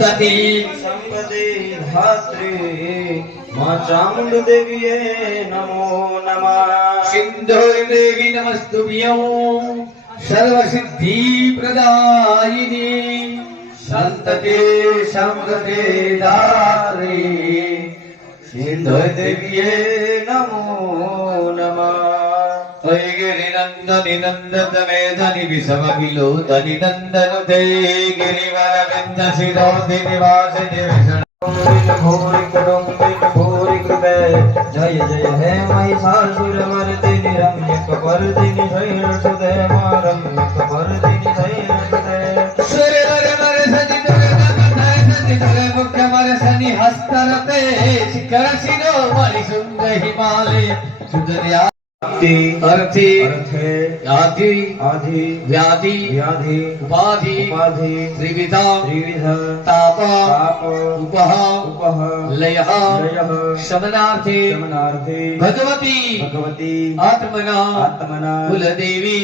तति संपदे धात्रे मां चामुंड देवीये नमो नमः। सिंधुरी देवी नमस्तुभ्यं सर्वसिद्धि प्रदायिनी संतते संगते दात्री सिंधुरी देवीये नमो नमः। गिरि नंदनि नंदन मेधनि विषम विलोदनि नंदन ते गिरिवर विंद शिरोधिनि वासिनि विष्णु भूरि कुटुंबिन भूरि कृपे जय जय हे महिषासुरमर्दिनि रम्यकपर्दिनि शैलसुते मां रम्यकपर्दिनि शैलसुते। सूर्यवर मरसनि दुर्गमधरसनि मुख्य मरसनि हस्तरते शिखर शिरोमणि शुंग हिमालय सुदर्या अर्थी आदि व्याधि उपाधि त्रिविध ताप उपह लयः शमनार्थे भगवती आत्मना कुलदेवी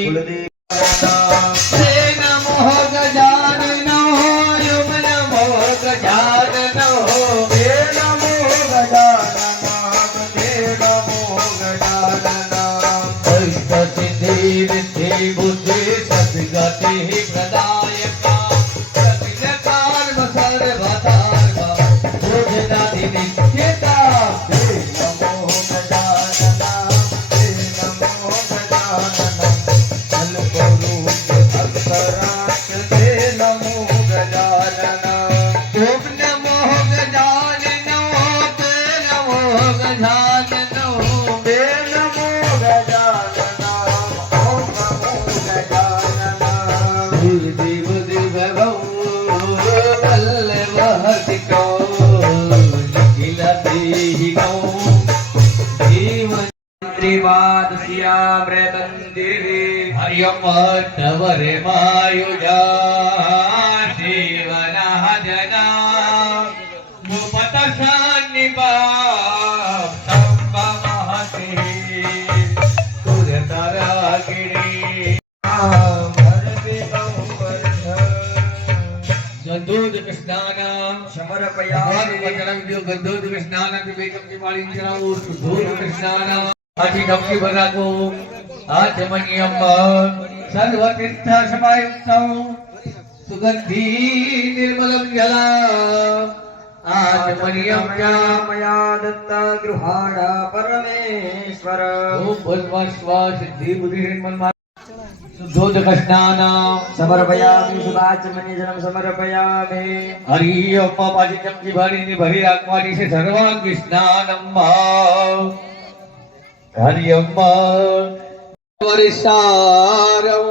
नमो गजाननो नमो गजाननो नमो सिद्धि बुद्धि सद्गति प्रदायका सत्कार्म सर्वधर्म बुद्धि नित्यता नमो गजानना नमो गजानना कल्परूप अक्षराक्ष नमो गजानना ओम नमो गजाननो नमो गजाननो नमो गजानना देव देव वल्लभहतिको निखिल देहिनो जीवन त्रिवाद सियाव्रतन्दिरे हरियम तवरे मायुजा जीवनः जना मुपत शान्निपा संभमहति कुरतरागिणी गंधोद स्नानं समर्पयामि गंधोद स्नानं विवेकम की वाणी चलाओ गंधोद स्नानं अधिकम की बराको आचमनियम सर्वतीर्थ समायुक्तं सुगंधी निर्मलं जलम् आचमनियम मया दत्ता गृहाणा परमेश्वर। ओम भस्म सिद्धि बुद्धि निर्मल शुद्धोदक स्नानं समर्पयामि शुभाचमनीजनं समर्पयामि। हरि अम्मा पाजी चमकी भरी ने भरी राखवानी से सर्वांग स्नानम हरि अम्मा वरिसारम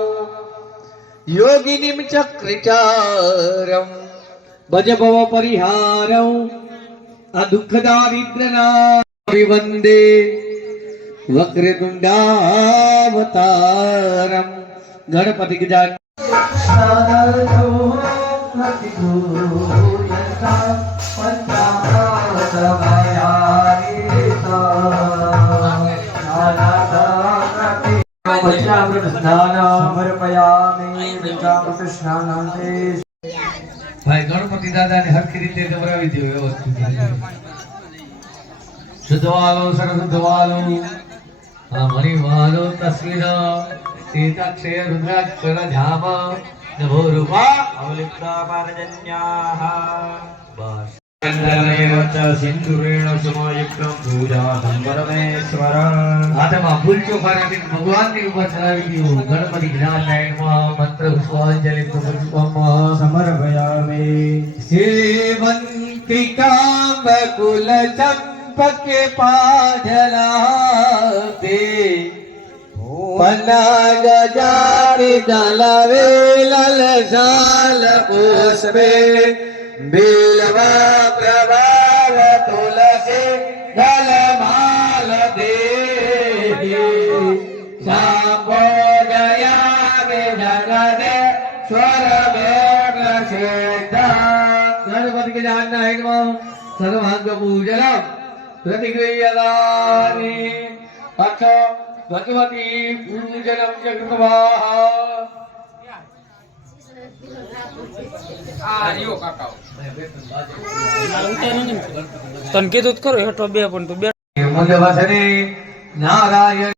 योगिनीम चक्रिचारम भज भव परिहारम अदुख दारिद्रना वंदे वक्रतुंडावतारम गणपति गजानन भाई गणपति दादा ने हरकी रीते दवरावी दी व्यवस्थित शुद्धवालो सरस्वतवालो मणिवालो तस्वीर सीताक्षय रुद्राक्षर धाम नभो रूपा अवलिप्ता पारजन्याः बस चंद्रमेव च सिंदूरेण समायुक्तं पूजातं परमेश्वर। आत्मा फूल चौखाने भगवान ने ऊपर चढ़ावी दी गणपति ज्ञान नारायण मंत्र पुष्पांजलि पुष्पम समर्पयामि। सेवंतिकां बकुल चंपके पाजलाते पन्ना गजारि दलवे ललसाल पुष्पे बिल्वा प्रभाव तुलसी दलमाल देहि सांभोजयामि जगदे स्वर में प्रसिद्धा। गणपति के जानना है सर्वांग पूजनम प्रतिक्रियदानि अथ भगवती पूजनम च कृतवाः તને કીધું જ ખરું હેઠો બે પણ તું બે મૂલ્ય વસને નારાયણ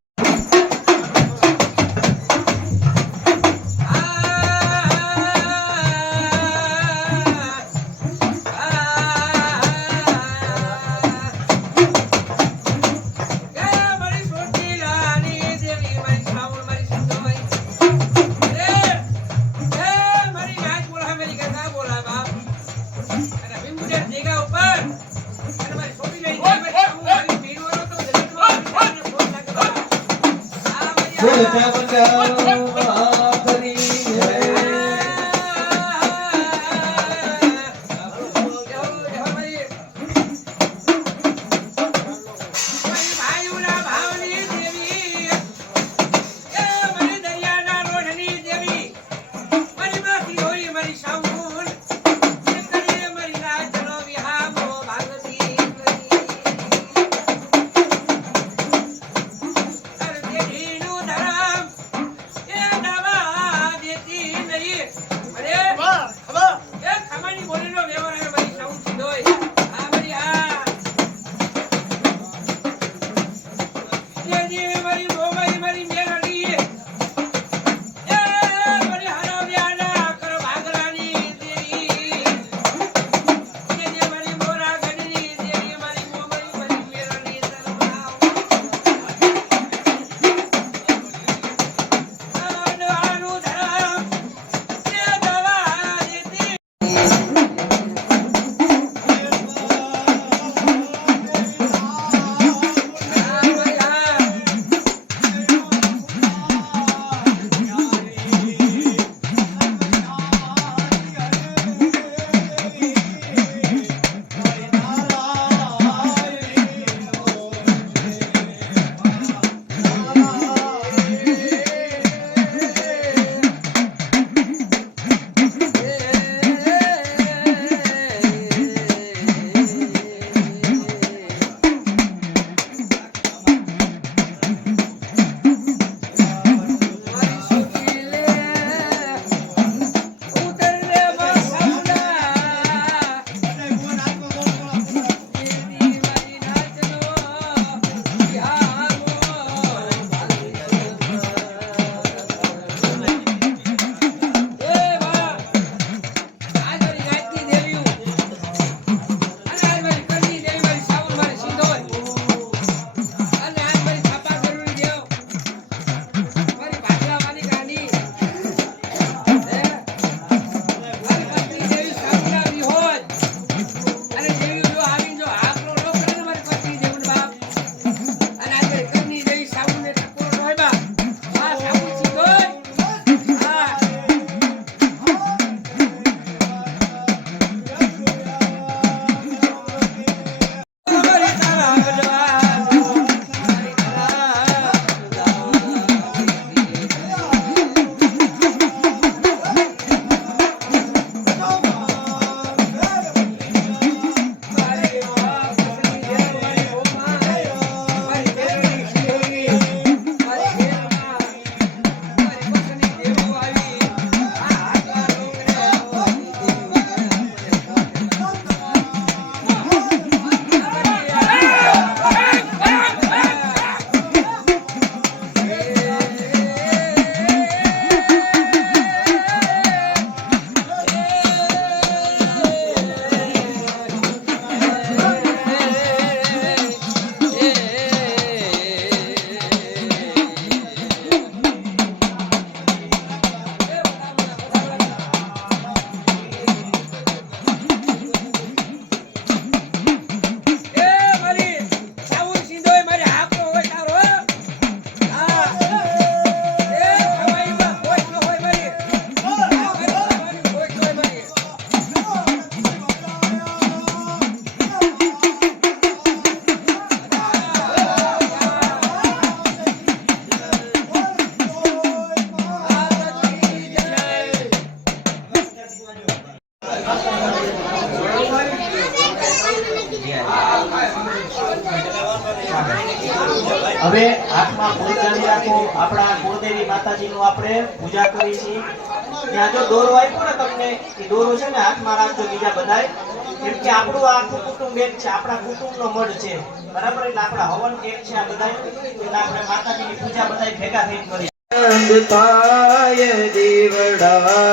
હાથમાં ફૂલ ચાલી રાખો. આપણા કુળદેવી માતાજીનું આપણે પૂજા કરી છીએ. ત્યાં જો દોરો આપ્યો ને તમને, એ દોરો છે ને હાથમાં રાખજો બીજા બધાય. કેમ કે આપણું આખું કુટુંબ એક છે, આપણા કુટુંબનો મઢ છે, બરાબર? એટલે આપણા હવન એક છે આ બધાય. એટલે આપણે માતાજીની પૂજા બધાય ભેગા થઈને કરીએ. આનંદ થાય દીવડા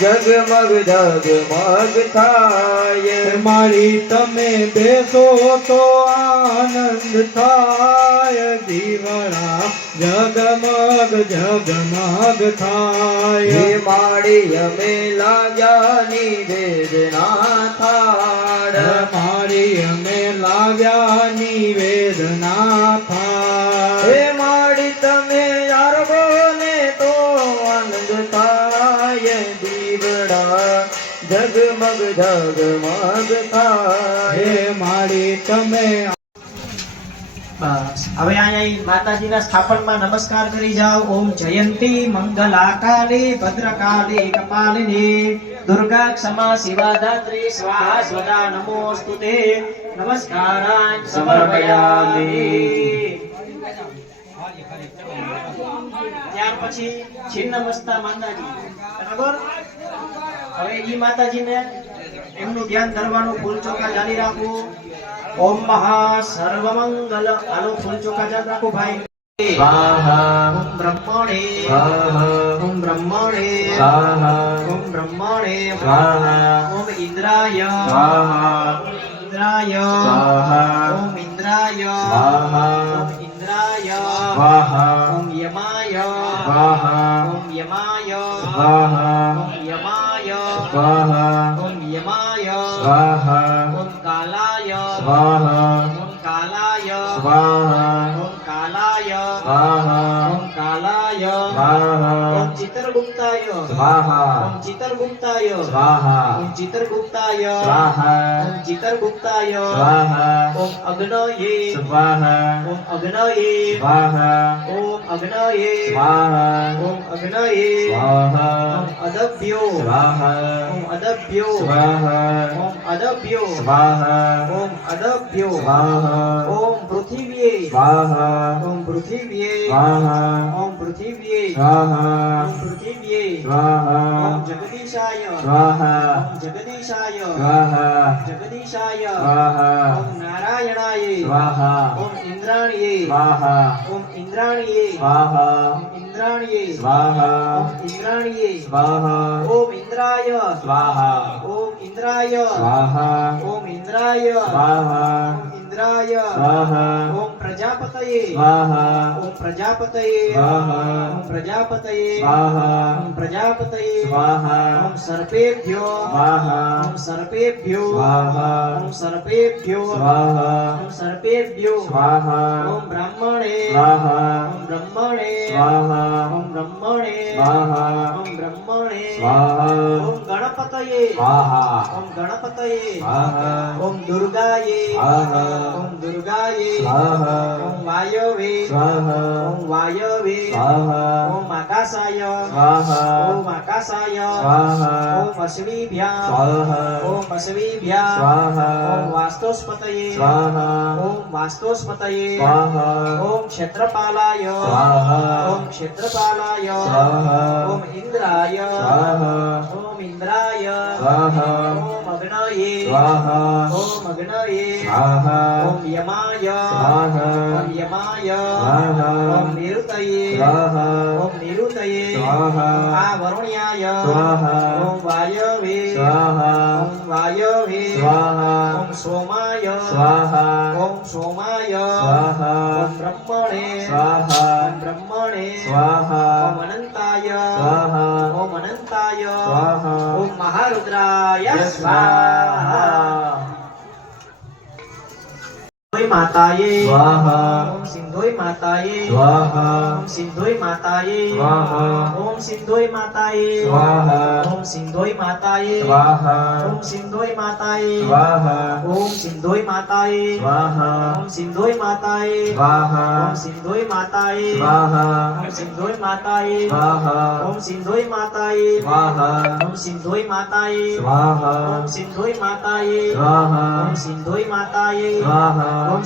જગમગ જગમગ થાય મારી તમે બેસો તો આનંદ થાય દીવડા જગમગ જગમગ થાય મારી અમે લાગ્યા નિવેદના થાળ મારી અમે લાગ્યા નિવેદના થાળ હે મારી તમે યાર તો આનંદ થાય દીવડા જગમગ જગમગ થાય હે મારી તમે. બસ હવે અહીંયા માતાજીના સ્થાપનમાં નમસ્કાર કરી જાઓ. ઓમ જયંતી મંગલાકાલી ભદ્રકાલી કપાલિની દુર્ગા ક્ષમા શિવા ધાત્રી સ્વાહા સ્વદા નમોસ્તુતે નમસ્કારાન સમર્પયામિ. ત્યાર પછી છિન્નમસ્તા માતાજી, બરાબર? હવે ઈ માતાજીને એમનું ધ્યાન ધરવાનું, ફૂલ ચોખા ચાલી રાખવું. ઓમ મહા સર્વમંગલ, આલો ફૂલ ચોખા ચાલી રાખો ભાઈ. સ્વાહા ઓમ બ્રહ્મણે સ્વાહા ઓમ બ્રહ્મણે સ્વાહા ઓમ બ્રહ્મણે સ્વાહા ઓમ ઇન્દ્રાય સ્વાહા ઇન્દ્રાય સ્વાહા ઓમ ઇન્દ્રાય સ્વાહા ઓમ ઇન્દ્રાય સ્વાહા ઓમ યમાય સ્વાહા ઓમ યમાય સ્વાહા ઓમ યમાય સ્વાહા ઓમ યમાય સ્વાહા ઓમ કાલાય સ્વાહા ઓમ કાલાય સ્વાહા ઓમ કાલાય સ્વાહા ઓમ કાલાય સ્વાહા ઓમ ચિત્રગુપ્તાય સ્વાહા ઓમ ચિત્રગુપ્તાય સ્વાહા ઓમ ચિત્રગુપ્તાય સ્વાહા ઓમ ચિત્રગુપ્તાય સ્વાહા ઓમ અગ્નયે સ્વાહા ઓમ અગ્નયે સ્વાહા ઓમ અગ્નયે સ્વાહા ઓમ અગ્નયે સ્વાહા ઓમ અદભ્યો સ્વાહા ઓમ અદભ્યો સ્વાહા ઓમ અદભ્યો સ્વાહા ઓમ અદભ્યો સ્વાહા ઓમ પૃથિવ્યે સ્વાહા ઓમ પૃથિવ્યે સ્વાહા ઓમ પૃથિવ્યે સ્વાહા ઓમ પૃથિવ્યે સ્વાહા ઓમ જગદીશાય સ્વાહા ઓમ જગદીશાય સ્વાહા જગદીશાય સ્વાહા ઓમ નારાયણાય સ્વાહા ઓમ ઇન્દ્રાણીએ સ્વાહા ઓમ ઇન્દ્રાણીએ સ્વાહા ઓમ ઇન્દ્રાણીએ સ્વાહા ઓમ ઇન્દ્રાણીએ સ્વાહા ઓમ ઇન્દ્રાય સ્વાહા ઓમ ઇન્દ્રાય સ્વાહા ઓમ ઇન્દ્રાય સ્વાહા ઓમ ઇન્દ્રાય સ્વાહા ઓમ પ્રજાપતયે સ્વાહા ઓમ પ્રજાપતયે સ્વાહા ઓમ પ્રજાપતયે સ્વાહા ઓમ પ્રજાપતયે સ્વાહા ઓમ સર્પેભ્યો સ્વાહા ઓમ સર્પેભ્યો સ્વાહા ઓમ સર્પેભ્યો સ્વાહા ઓમ સર્પેભ્યો સ્વાહા ઓમ બ્રાહ્મણે સ્વાહા ઓમ બ્રહ્મણે સ્વાહા ઓમ બ્રહ્મણે સ્વાહા ઓમ બ્રહ્મણે સ્વાહા ઓમ ગણપતયે સ્વાહા ઓમ ગણપતયે સ્વાહા ઓમ દુર્ગાયે સ્વાહા ઓમ દુર્ગાયે સ્વાહા ઓમ વાયવે સ્વાહા ઓમ વાયવે સ્વાહા ઓમ આકાશાય સ્વાહા ઓમ આકાશાય સ્વાહા ઓમ અશ્વીભ્યામ સ્વાહા ઓમ અશ્વીભ્યામ સ્વાહા ઓમ વાસ્તોસ્પતયે સ્વાહા ઓમ વાસ્તોસ્પતયે સ્વાહા ઓમ ક્ષેત્રપાલાય સ્વાહા ઓમ ક્ષેત્રપાલાય સ્વાહા ઓમ ઇન્દ્રાય સ્વાહા ઓમ ઇન્દ્રાય સ્વાહા ઓમ અગ્નયે સ્વાહા ઓમ અગ્નયે સ્વાહા ઓમ યમાય સ્વાહા ઓમ યમાય સ્વાહા ઓમ નિરુતયે સ્વાહા ઓમ નિરુતયે સ્વાહા આ વરુણ્યાય સ્વાહા ઓમ વાયવે સ્વાહા ઓમ વાયવે સ્વાહા ઓમ સોમાય સ્વાહા ઓમ સોમાય સ્વાહા ઓમ બ્રહ્મણે સ્વાહા ઓમ બ્રહ્મણે સ્વાહા ઓમ અનંતાય સ્વાહા ઓમ અનંતાય સ્વાહા ઓમ મહારુદ્રાય સ્વાહા સિંધોય માતાયે સ્વાહા ઓમ સિંધોય માતાયે સ્વાહા ઓમ સિંધોય માતાયે સ્વાહા ઓમ સિંધોય માતાયે સ્વાહા ઓમ સિંધોય માતાયે સ્વાહા ઓમ સિંધોય માતાયે સ્વાહા ઓમ સિંધોય માતાયે સ્વાહા ઓમ સિંધોય માતાયે સ્વાહા ઓમ સિંધોય માતાયે સ્વાહા ઓમ સિંધોય માતાયે સ્વાહા ઓમ સિંધોય માતાયે સ્વાહા ઓમ સિંધોય માતાયે સ્વાહા ઓમ સિંધોય માતાયે સ્વાહા ઓમ સિંધોય માતાયે સ્વાહા ઓમ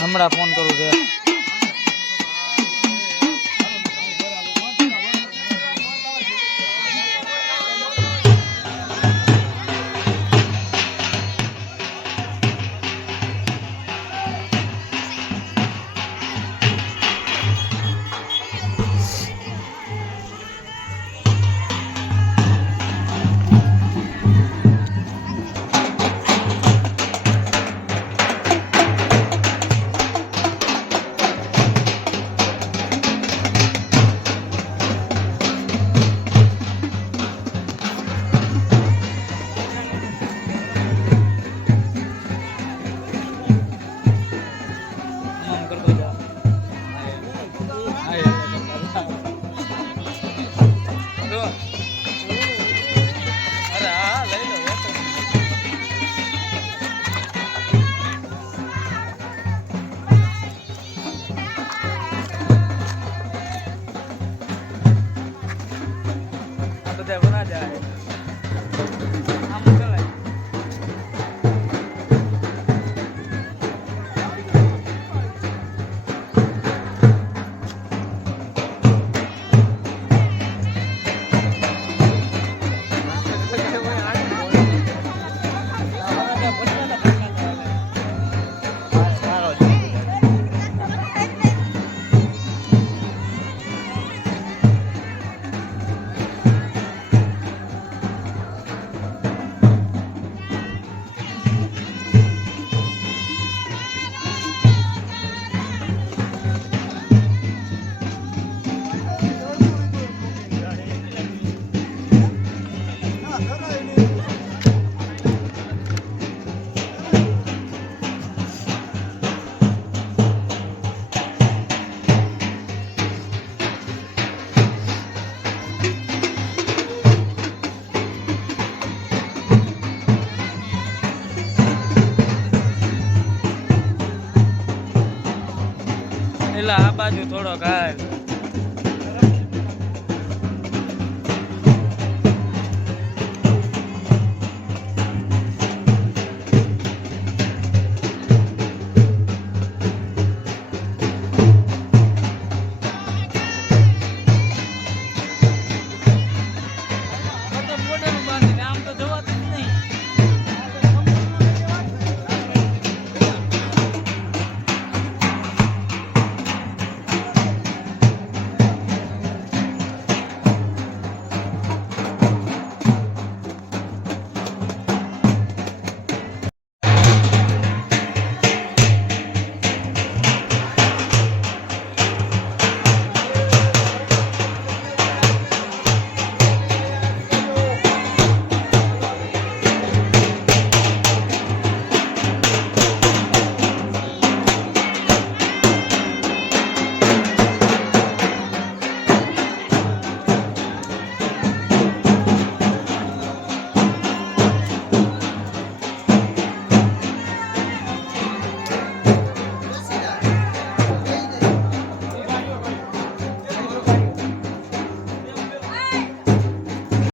હમણાં ફોન કરું છે. એટલે આ બાજુ થોડોક હાલ